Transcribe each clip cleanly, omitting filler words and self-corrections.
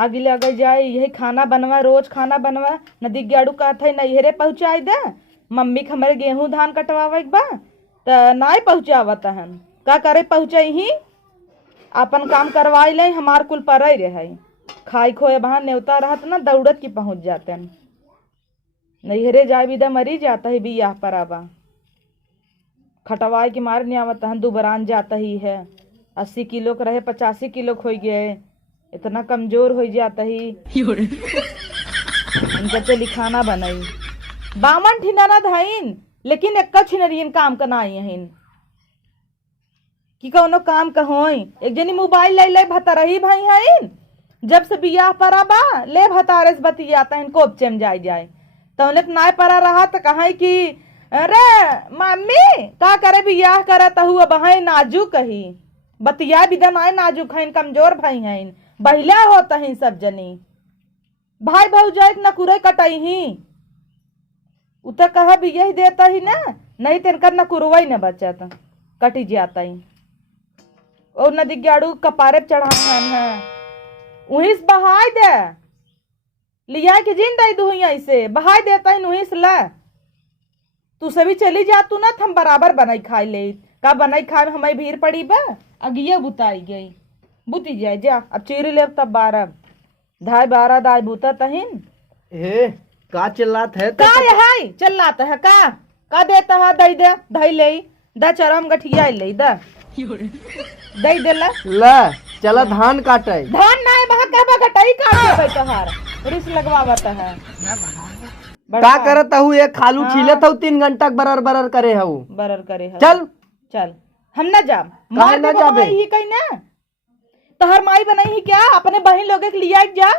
आगे लगे जाए यही खाना बनवा, रोज खाना बनवा। नदी गाड़ू का थे नैहरे पहुँचाई दे। मम्मी के हमारे गेहूं धान कटवावे के बा त नाई पहुँचावत हन। का करे पहुँचाई ही अपन काम करवाई ले, हमार कुल पर रहे खाई खोए बहान नेवता रहत ना दौड़त की पहुँच जाते हैं। नैहरे जाए भी दा मरी जाता है बियाह पर आबा खटवाई के मारे नहीं आवत हन। दुबरान जाता ही है, 80 किलो का रहे 85 किलो हो गए, इतना कमजोर हो जाता ही। इनका चली खाना बनाई बामन ठिनाना धाइन, लेकिन एक छिनरियन काम करना आई हन कि कौनो काम कहोई। एक जनी मोबाइल ले ले भतरही भाई हइन, जब से बियाह परा बा ले भतारेस बतियाता हन कोपचे में जाए तो नाय परा रहा तो कहा कि अरे मम्मी का करे बियाह करे तहु बहाई नाजुक कही बतिया बिदा नाय नाजुक हइन, कमजोर भाई हइन, बहिला होता है सब जनी भाई भौजाई न कुरे कटाई ही उत कहा भी यही देता ही ना, नहीं तेनकर न कुरवाई न बचत कटी जाता ही। और नदी गाड़ू कपारे चढ़ान है वहीं से बहाई दे लिया के जिन दई दू ऐसे बहाई देता ही वहीं से ला। तू सभी चली जा तू ना हम बराबर बनाई खाई ले का बनाई खाए हमारी भीड़ पड़ी बा अगिया बुताई गई बुती जाए जा। अब चीरी ले तब 12 ढाई 12 दाई बुता तहिन हे का चिल्लात है का है चिल्लाता है का देता है दई दे धई ले दा चरम गठिया ले दा दई दे ला चला धान काटे धान ना वहां कहबा गटाई काट दे तोहार रिस लगवावत है। का करत हूँ एक खालू छीलत हूँ 3 घंटा बरर बरर करे हूँ बरर करे है। चल चल हम ना जा काहे ना जाबे ही कहीं ना तोहर माई बनाई ही क्या अपने बहन लोगे के लिया जा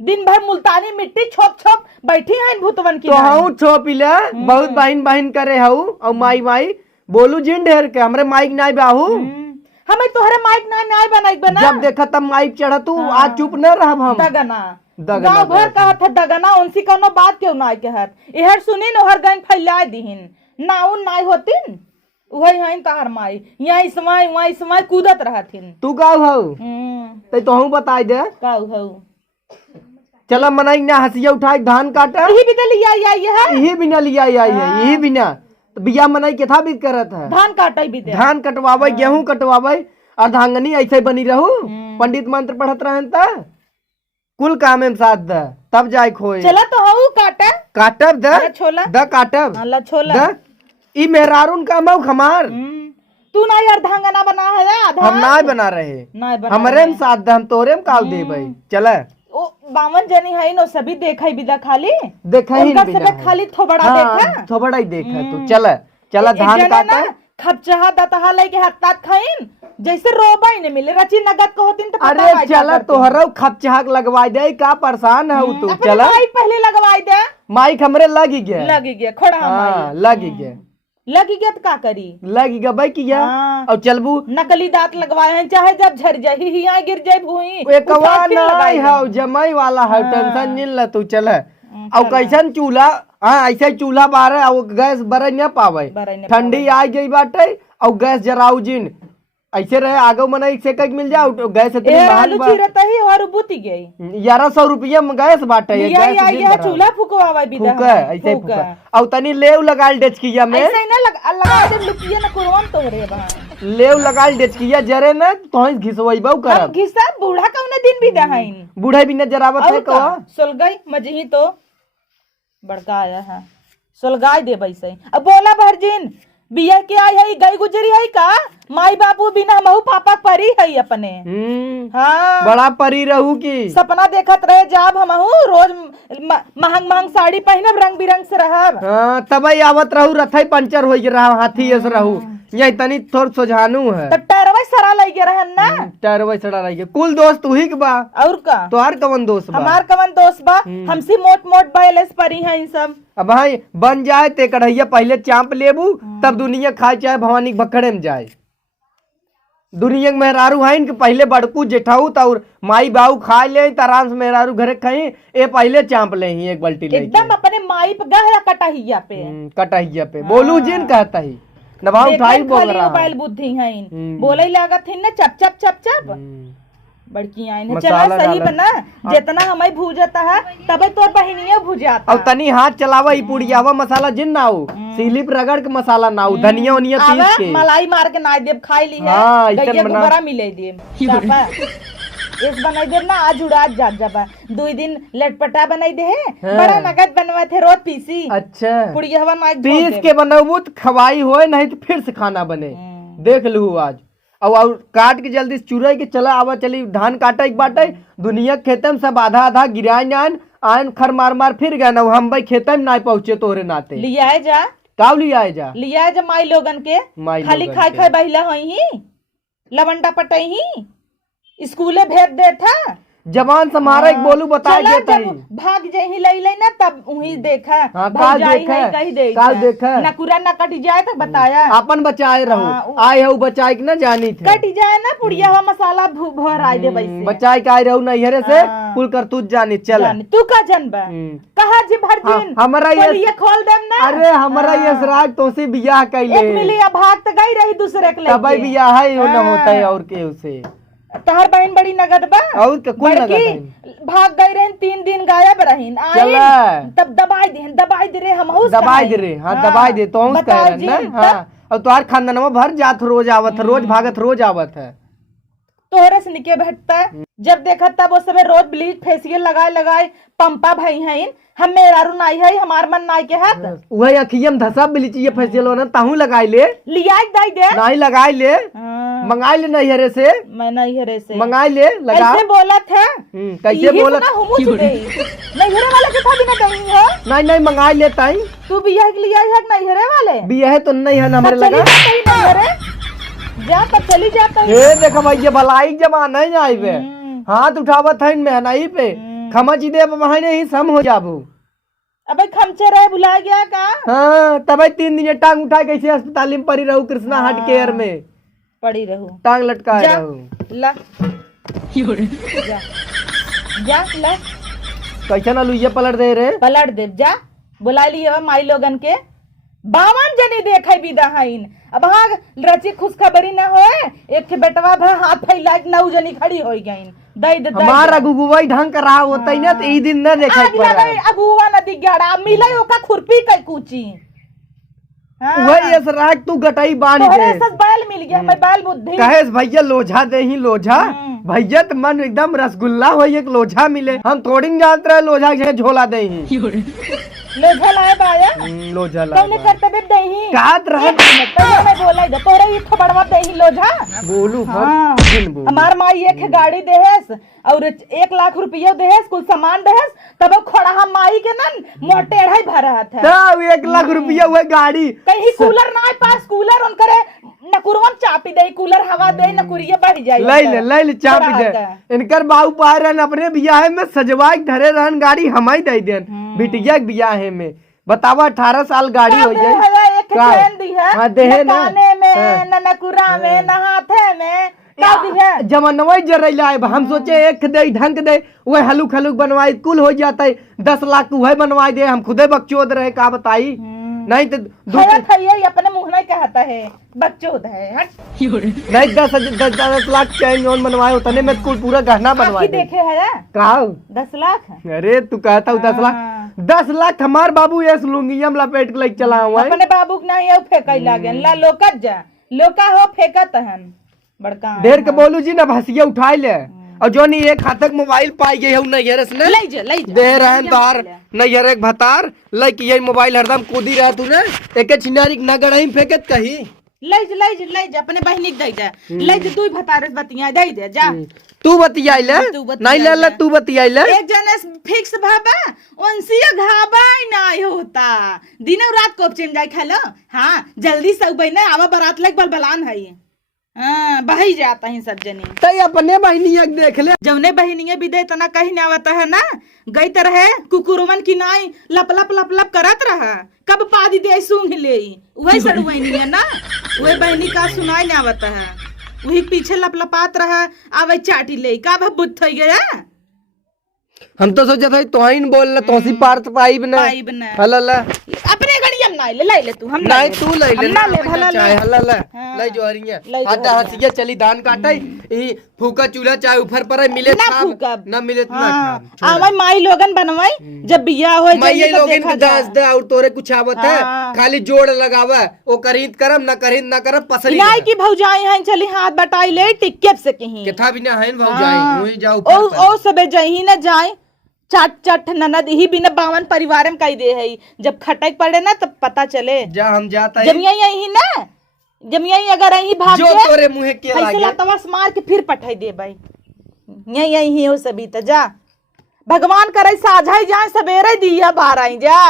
दिन भर मुल्तानी मिट्टी छोप छोप बैठी है भूतवन की तो हूँ छोपिले बहुत बहन बहन करे हूँ और माई माई बोलू जिन ढेर के हमरे माइक नाई बाहू हमें तोहरे माइक नाई बनाई बना जब देखा तब माइक चढ़ा तू आज चुप न रहब हम दगना गाँव भर कहत है दगना उनसी कोनो बात क्यों नाई कहत इहर सुनी न हर गन फैला दीहिन नाउन नाई होतिन वही हइन तहर माई यहाँ इसमाई वहाँ इसमाई कूदत रहथिन। तू का हऊ ते तो हूँ बताई दे का हऊ चला मनाई ना हसिया उठाई धान काटा यही भी लिया आई है यही बिना लिया आई है यही बिना तो बिया मनाई के था भी करत है धान काटे भी दे धान कटवावे गेहूं कटवावे और धांगनी ऐसे बनी रहू पंडित मंत्र पढ़त रहन त कुल काम में साथ द तब जाय खोए चला तो हऊ काटे काटब द छोला द काटब अल्लाह छोला द ई मेहरारून का मऊ खमार तू ना यार धांगना बना है हम ना बना रहे हमरे में साथ द हम तोरे में काव दे भाई चला ओ 52 जनी है नो सभी देखई बिदा खाली देखा ही नहीं बिना खाली थोबड़ा देखा थोबड़ा ही देखा तू चला चला धान काटा खपचहा दतहा लेके हत्तात खाइन जैसे रोबाई ने मिले रची नगद को होतिन तो पता अरे चला तोहरा खपचहाक लगवाई दे का परेशान है तू चला माई पहले लगवाई दे माइक हमरे लगी गया खोड़ा हाँ लगी गया तो का करी लगी गया भाई किया और चलबू नकली दांत लगवाए हैं चाहे जब झड़ जाए ही यहाँ गिर जाए भूई एकवा नहीं है जमाई वाला है टेंशन नहीं ल तू चल और कैसन चूल्हा हाँ ऐसे चूल्हा बारे और गैस बरे न पावे ठंडी आ गई बाटे और गैस जराऊ जिन ऐसे रहे आगे मना से कई मिल जाओ गैस और बुती गई 1100 रुपया में गैस बाटे चूल्हा फुकवावे फूका ऐसे फूका और तनी लेव लगाल डेचकिया में ऐसे ना लगा दे लुकिया ना कुरवन तोरे बा लेव लगाल डेचकिया जरे ना तोहि घिसवइबौ करब घिसा बूढ़ा कौन दिन भी दहाइन बूढ़ा भी न जरावत है कवा सुलगाई मजही तो बड़का आया है सुलगाई दे वैसे अब बोला भरजिन बिया के आई है गई गुजरी है का माई बापू बिना महू पापा परी है अपने हाँ बड़ा परी रहू की सपना देखत रहे जाब हमहू रोज महंग महंग साड़ी पहनब रंग बिरंग से रहब हाँ तब आवत रहू रथई पंचर हो रहा हाथी ऐसे रहू यही तनी थोड़ सोझानू है तो टरवा सड़ा लग गया रहन ना टरवा सड़ा लग गया कुल दोस्त उही के बा और का तोहार कवन दोस्त बा हमार कवन दोस्त बा हमसी मोट मोट बैलेंस परी है इन सब अब भाई बन जाए ते कढ़ैया पहले चांप लेबू तब दुनिया खाए चाहे भवानी बखड़े में जाए दुनिया में मेहरारू है इनके पहले बड़कू जेठाऊ और माई बाऊ खा ले आराम से मेहरारू घरे खाई ए पहले चांप ले ही एक बाल्टी एकदम अपने माई पे गहरा कटहिया पे बोलू जिन कहता ही नभाऊ उठाई बोल रहा मोबाइल बुद्धि है बोले लागत है ना चप चप चप चप बड़की आई है मसाला चला सही डाला। बना जितना हमें भूजता है तबे तोर बहिनिया भूजाता और तनी हाथ चलावा ई पुड़ियावा मसाला जिन ना हो सिलिप रगड़ के मसाला ना हो धनिया उनिया पीस आवे के मलाई मार के ना देब खाई ली है हाँ, ऐसन गैया बना- गुब्बारा मिले देब चापा इस बनाई देब ना आज उड़ा जात जाबा 2 दिन लटपटा बनाई दे है हाँ। बड़ा नगद बनवा थे रोज पीसी अच्छा पुड़िया हवा ना पीस के बनबू तो खवाई होए नहीं तो फिर से खाना बने देख लू आज और काट के जल्दी से चुरा के चला आवा चली धान काटा एक बाटे दुनिया के खेते में सब आधा आधा गिराए आन खर मार मार फिर गए ना हम भाई खेते में ना पहुंचे तोरे नाते लिया है जा काव लिया है जा लिया है जा माई लोगन के माई खाली लोगन खाई के। खाई बहिला होई ही लवंडा पटई ही स्कूले भेज दे था जवान समारा एक बोलू बता चला देता जब ही भाग जाही लई लई ना तब वही देखा हाँ, भाग काल जाई देखा, है कही दे काल देखा। नकुरा न कट जाए तो बताया अपन बचाए रहो हाँ, आए हो बचाए के ना जानी थे कट जाए ना पुड़िया हुआ मसाला भर आई दे वैसे बचाए के आए रहो नैहरे से हाँ। कुल कर तू जानी चल जानी, तू का जनबा कहा जी भर हाँ, दिन हमारा ये- ये खोल देम ना अरे हमारा ये सराज तो से बियाह एक कैले मिलिया भाग तो गई रही दूसरे के तब लेके बियाह है हो न हाँ। होता है और के उसे तोहर बहन बड़ी नगद बा और के कुल नगद बड़की है। भाग गई रही 3 दिन गायब रही चला। तब दबाई दे रे हम दबाई दे रे हाँ दबाई दे तो कह रहे ना हाँ और तुम्हार खानदानवा भर जात रोज आवत है रोज भागत रोज आवत है तोहरे से निके भेटता है जब देखा तब वो सब रोज ब्लीच फेसियल लगाए लगाए पंपा भई हैं हम मेरा रू नाई है हमार मन नाई के हाथ वही अखियम धसा बिलीची ये फेसियल होना ताहू लगाई ले लिया दाई दे नहीं लगाई ले हाँ, मंगाई ले नैहरे से मैं नहीं हरे से मंगाई ले लगा कैसे बोला था कैसे बोला नहीं हरे वाले के था भी ना कहीं है नहीं नहीं मंगाई ले ताई तू भी यह लिया है नहीं हरे वाले बियाह तो नहीं है ना हमारे चली लगा जाता ही नहीं हरे जा तब चली जाता ही ये देखो भाई ये भलाई जमाना है आई पे हाथ उठावत है मेहनाई पे खमा जी दे वहां नहीं सम हो जाबू अबे खमचे रहे भुला गया का हाँ तब 3 दिन टांग उठा कैसे अस्पताल में पड़ी रहू कृष्णा हार्ट केयर में पड़ी रहू टांग लटकाए जा रहू ला जा जा ला कैसे ना लुइया पलट दे रे पलट दे जा बुला लिए माई लोगन के 52 जने देखे विदा हईन अब हाँ रची खुशखबरी ना होए एक के बेटवा भा हाथ फैला 9 जनी खड़ी हो गईन दई दे हमारा गुगुवाई ढंग कर रहा होता ही ना तो ई दिन न देखा आज लगे अगुआ नदी गड़ा मिले ओका खुरपी के कुची वही ऐसा रहा तू गटाई बांध तोहरे दे से बैल मिल गया मैं बैल बुद्धि कहे भैया लोझा दे ही लोझा भैया तो मन एकदम रसगुल्ला हो एक लोझा मिले हम थोड़ी न जानते रहे लोझा के झोला दे ही लोझा लाए बाया लोझा कौने ला करतबे दही कात रहे तो मैं बोला दे तोरे ई खबड़वा दही लोझा बोलू हाँ। दिन बोलू हमार माई एक गाड़ी देहस और 1 लाख रुपया देहस कुल सामान देहस तब खड़ा हम माई के नन मोटेढ़ाई भरा था तब 1 लाख रुपया हुए गाड़ी कहीं कूलर ना पास कूलर उन करे नकुरवन चापी दे कूलर हवा दे नकुरिया बढ़ जाई ले ले चापी दे इनकर बाबू पाए रहन अपने बियाह में सजवा के धरे रहन गाड़ी हमाई दे देन बिटिया के बियाह में बतावा 18 साल गाड़ी हो जाए एक चैन दी है हाँ देहे ना काने में न नकुरा में न हाथे में क्या दी है जमनवा जरैला है हम सोचे एक दे ढंग दे वह हलुक हलुक बनवाई कुल हो जाता है 10 लाख वह बनवाई दे हम खुदे बकचोद रहे का बताई नहीं तो अपने मुंह नहीं कहता है बकचोद है हट नहीं 10 लाख चैन जोन बनवाए उतने में कुल पूरा गहना बनवा दे देखे है कहा 10 लाख अरे तू कहता हूँ 10 लाख 10 लाख हमार बाबू ये लुंगियम लपेट के लेके चला हुआ है अपने बाबू के नहीं फेंक लागे ला लोकत जा लोका हो फेंकत हन बड़का ढेर के बोलू जी ना भसिया उठाई ले और जो नहीं एक खातक मोबाइल पाई गई है नैहरे से ले जा दे रहन तार नैहरे के भतार लई यही मोबाइल हरदम कूदी रह तू ने एक छिनारी न गड़ही फेंकत कही ले जा अपने बहनी के दे जा ले जा तू भतारे बतिया दे दे जा तू बतियाई ले नहीं ले तू बतियाई ले एक जने फिक्स भाबा उनसे घाबा नहीं होता दिन रात कोप चेन जाए खालो हाँ जल्दी से उबई ना आवा बारात लग बलबलान है हाँ बही जाता है सब जनी तई अपने बहनिया के देख ले जौने बहनिया विदे तना कहीं ना आवता है ना गई तरह कुकुरमन की नाई लप लप लप लप करत रहा कब पादी दे सूंघ ले वही सड़ बहनी है ना वही बहनी का सुनाई ना आवता है वही पीछे लपलपात रहा आवे चाटी ले का बुद्ध थई गया हम तो सोचा था तो ही बोल तोसी पार पाइब ना पाइब ना हला अपने गड़ियम नहीं ले तू हम नहीं तू ले ले ना ले भला चाय हल्ला ले हाँ। ले जोहरिया ले आटा हसिया चली धान काटे ई फूका चूल्हा चाय ऊपर पर मिले ना खाब, फूकब। ना मिले ना हाँ खाब। आवाई माई लोगन बनवाई जब बियाह हो मैं ये लोग इन दास दे और तोरे कुछ आवत है हाँ। खाली जोड़ लगावा ओ करीत करम ना करम पसरी नहीं की भौजाई हैं चली हाथ बटाई ले टिक्के से कहीं केथा बिना हइन भाव हाँ। जाए वही जाओ ओ ओ सबे जही न जाए चट चट ननद ही बिना बावन परिवार में कई दे है जब खटक पड़े ना तब पता चले जा हम जाता है जमिया यही ना जमिया अगर यही भाग जो के तोरे मुंह के ऐसे लागे लतवस मार के फिर पठाई दे भाई यही हो सभी त जा भगवान करे साझाई जाए सवेरे दिया बाहर आई जा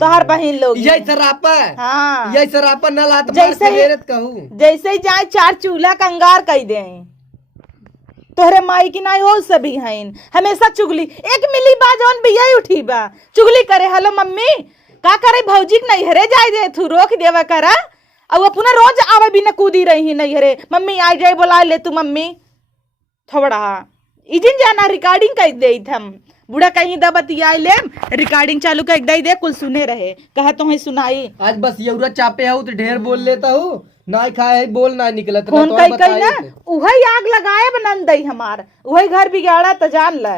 तोहर बहन लोग यही सरापा हाँ यही सरापा न लात मार जैसे ही- सवेरे कहूं जैसे ही जाए चार चूल्हा कंगार कई दे तोहरे माई की नाई हो सभी हैं हमेशा चुगली एक मिली बा जौन बिया उठी बा चुगली करे हेलो मम्मी का करे भौजी नहीं हरे जाए दे तू रोक देवा करा अब अपना रोज आवे बिना कूदी रही नहीं हरे मम्मी आ जाए बोला ले तू मम्मी थोड़ा इजिन जाना रिकॉर्डिंग कर दे हम बुढ़ा कहीं दबतिया ले रिकॉर्डिंग चालू कर दे कुल सुने रहे कहे तो है सुनाई आज बस यौरा चापे हूँ तो ढेर बोल लेता हूँ ना खाए बोल ना निकलत फोन कई कई ना उही आग लगाए बनंदई हमार उही घर बिगाड़ा त जान ल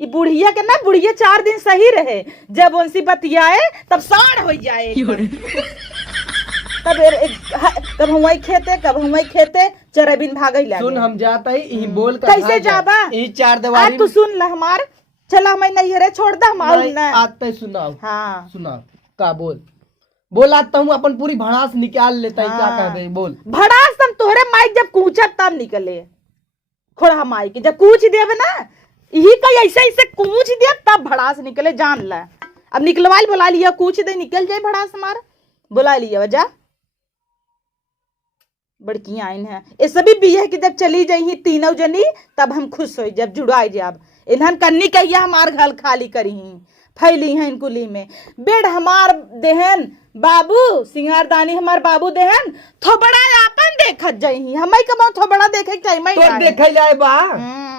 ई बुढ़िया के ना बुढ़िया 4 दिन सही रहे जब उनसी बतियाए तब साढ़ हो जाए कब हम खेते चरबिन भागई लागे सुन हम जाता ही यही बोल कर कैसे जाबा यही चार दीवारी तू सुन ल हमार चला मैं नहीं हरे छोड़ दा हम ना आते सुनाओ हाँ सुनाओ का बोल आता हूँ अपन पूरी भड़ास निकाल लेता है क्या कर दे बोल भड़ास तम तोहरे माइक जब कूचब तब निकले खोड़ा माइक जब कूच देवे ना यही कई ऐसे कूच दे तब भड़ास निकले जान ला अब निकलवाई बुला लिया कूच दे निकल जाए भड़ास हमारा बुला लिया वजह बड़की आइन है ये सभी बिया की जब चली जाई तीनों जनी तब हम खुश हो जब जुड़ाई जब इन्हन कन्नी कहिया हमार घर खाली करी फैली हैं कुली में बेड हमार देहन बाबू सिंगारदानी हमार बाबू देहन थोबड़ा अपन देखत जाई हमें कमाओ थोबड़ा देखे चाहिए मैं तोर देखे जाए बा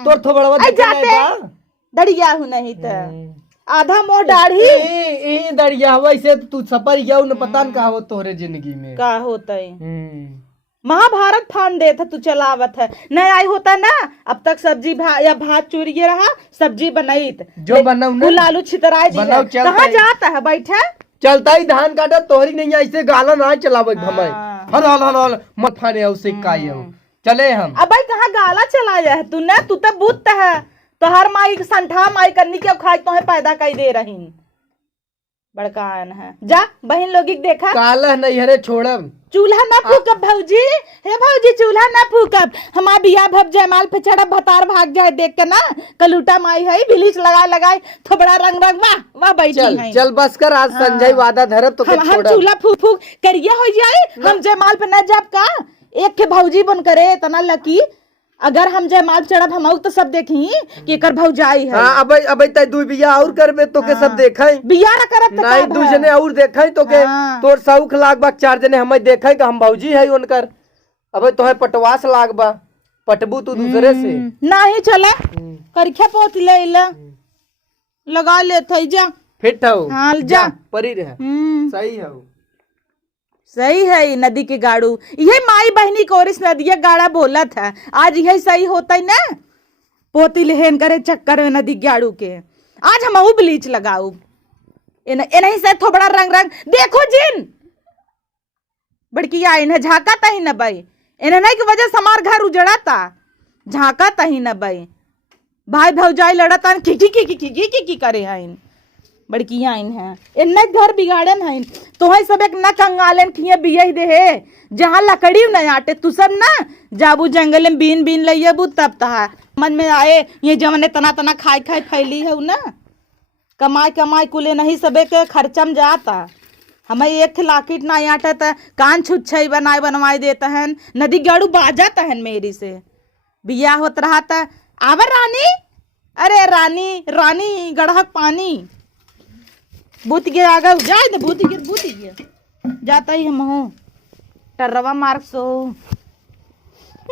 तोर थोबड़वा देखे जाए बा दड़िया हूं नहीं तो आधा मोह दाढ़ी ए दड़िया वैसे तू सपर गया न पता न का हो तोरे जिंदगी में का होता है महाभारत फान दे था तू चलावत है नहीं आई होता ना अब तक सब्जी या भात चूरिए रहा सब्जी बनाई जो बनाऊ ना लालू छितराई दी कहाँ जाता है बैठा चलता ही धान काटा तोहरी नहीं ऐसे गाला ना चलावे भमाई हल हल हल हल मत फाने उसे काई हो चले हम अब भाई कहाँ गाला चलाया है तू ना तू तो बुत है तो हर माई संठा माई करनी के खाई तो पैदा कर दे रही बड़का आन है जा बहन लोग देखा काला नहीं हरे छोड़म चूल्हा ना फूकब भौजी हे भौजी चूल्हा ना फूकब हमार बिया भब जयमाल पे चढ़ा भतार भाग जाए देख के ना कलूटा माई है बिलीच लगाए थोबड़ा रंग वाह बैठी है चल बस कर आज संजय वादा धरब तो हम चूल्हा फूक फूक करिए हो जाए हम जयमाल पे न जब का एक के भौजी बन करे इतना लकी अगर हम जयमाल चढ़ब हम तो सब देखी कि एकर भौजाई है हां अब तय दू बिया और करबे तो के सब देखै बिया ना करब त नहीं दू जने और देखै तो के तोर सौख लाग बा 4 जने हमें देखै कि हम भौजी है उनकर अब तोहे पटवास लाग बा पटबू तू दूसरे से नहीं चले करखे पोत ले लगा लेते जा फिट हो हां जा परी रहे सही है सही है नदी के गाड़ू यही माई बहनी को और इस नदिया गाड़ा बोला था आज यही सही होता है ना पोती लेहन करे चक्कर में नदी गाड़ू के आज हम ब्लीच लगाऊ नहीं से थोबड़ा रंग देखो जिन बड़की आई न झाका ही न भाई इन्हें नहीं की वजह से हमार घर उजड़ा था झाका ही न भाई भौजाई लड़ता की करे आइन बड़की आइन है इन्ने घर बिगाड़न है तो है सब एक न कंगालन खिए बिया दे है जहाँ लकड़ी न आटे तू सब ना जाबू जंगल में बीन लइबू तब तहा मन में आए ये जमने तना खाई फैली है ना कमाई कुले नहीं सबे के खर्चम जाता हमें एक लाकिट ना आटे त कान छुच्छई बनवाई देता है नदी गाड़ू बाजाता है मेरी से बिया होत रहा था आवर रानी अरे रानी गढ़क पानी बूत गिर आ गया जाए तो बूत गिर जाता ही हम हो टर्रवा मार्क्स हो